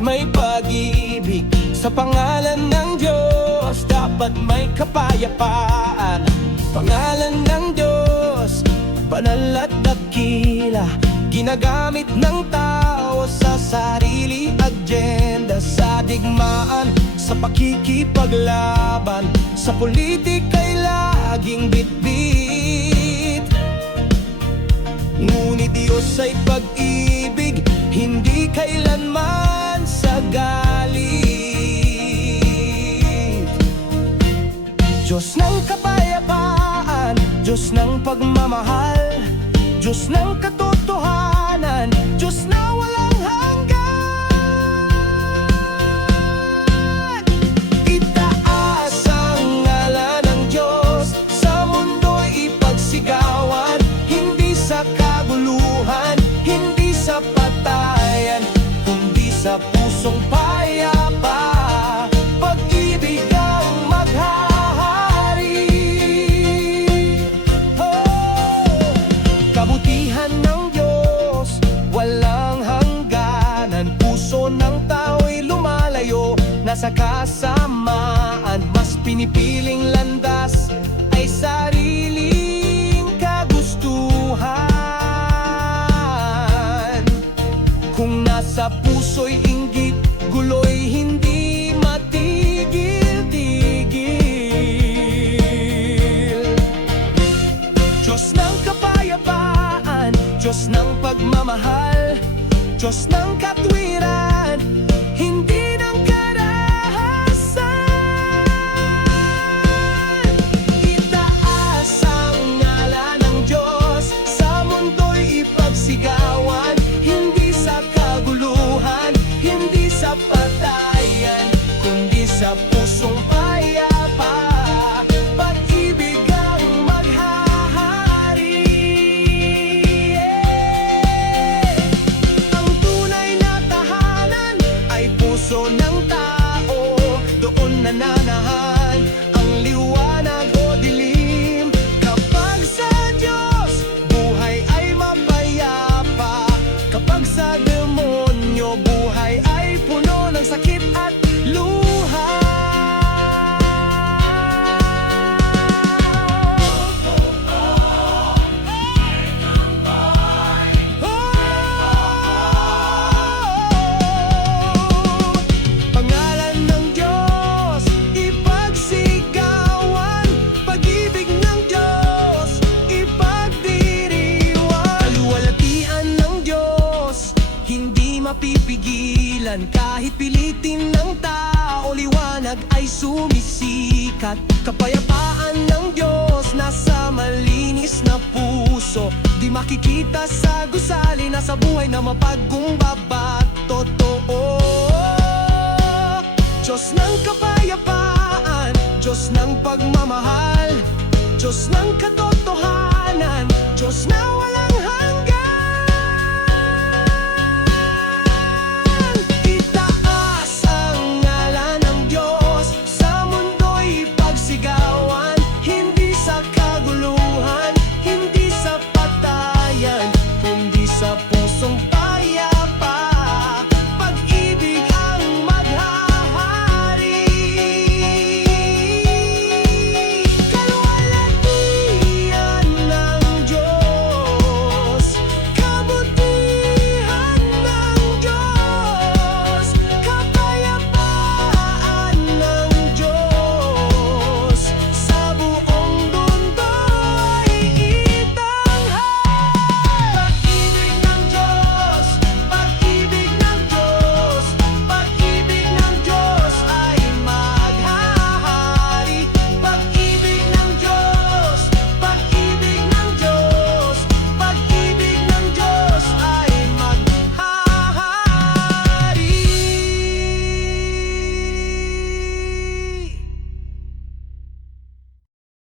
may pag-ibig. Sa pangalan ng Diyos, dapat may kapayapaan. Pangalan ng Diyos, banal at dakila. Ginagamit ng tao sa sarili agenda. Sa digmaan, sa pakikipaglaban, sa politika'y laging bitbit. Ngunit Diyos ay pag-ibig, hindi kailanman sa galit. Diyos ng kapayapaan, Diyos ng pagmamahal, Diyos ng katotohanan, Diyos na walang hanggan. Itaas ang ngalan ng Diyos, sa mundo'y ipagsigawan, hindi sa kaguluhan, hindi sa patayan, kundi sa pusong payapa. Pag-ibig ang maghahari. Kabutihan ng Diyos, walang hangganan. Puso ng tao'y lumalayo, nasa kasamaan. Mas pinipiling landas ay sariling kagustuhan. Kung nasa puso'y inggit, gulo'y hindi matigil-tigil. Diyos ng kapayapaan, Diyos ng pagmamahal, Diyos ng katwiran, hindi ng karahasan. Itaas ang ngalan ng Diyos, sa mundo'y ipagsigawan, hindi sa kaguluhan, hindi sa patayan, kundi sa pusong payapa. Pag-ibig ang maghahari. Ang tunay na tahanan ay puso ng tao, doon nananahan ang liwanag o dilim. Kapag sa Diyos, buhay ay mapayapa. Kapag sa demonyo, buhay ay puno ng sakit at luha. Pangalan ng Diyos, ipagsigawan. Pag-ibig ng Diyos, ipagdiriwan. Kaluwalhatian ng Diyos, hindi mapipigilan. Kahit pilitin ng tao, liwanag ay sumisikat. Kapayapaan ng Diyos, nasa malinis na puso. Di makikita sa gusali, nasa buhay na mapagkumbaba. Totoo. Diyos ng kapayapaan, Diyos ng pagmamahal, Diyos ng katotohanan, Diyos na walang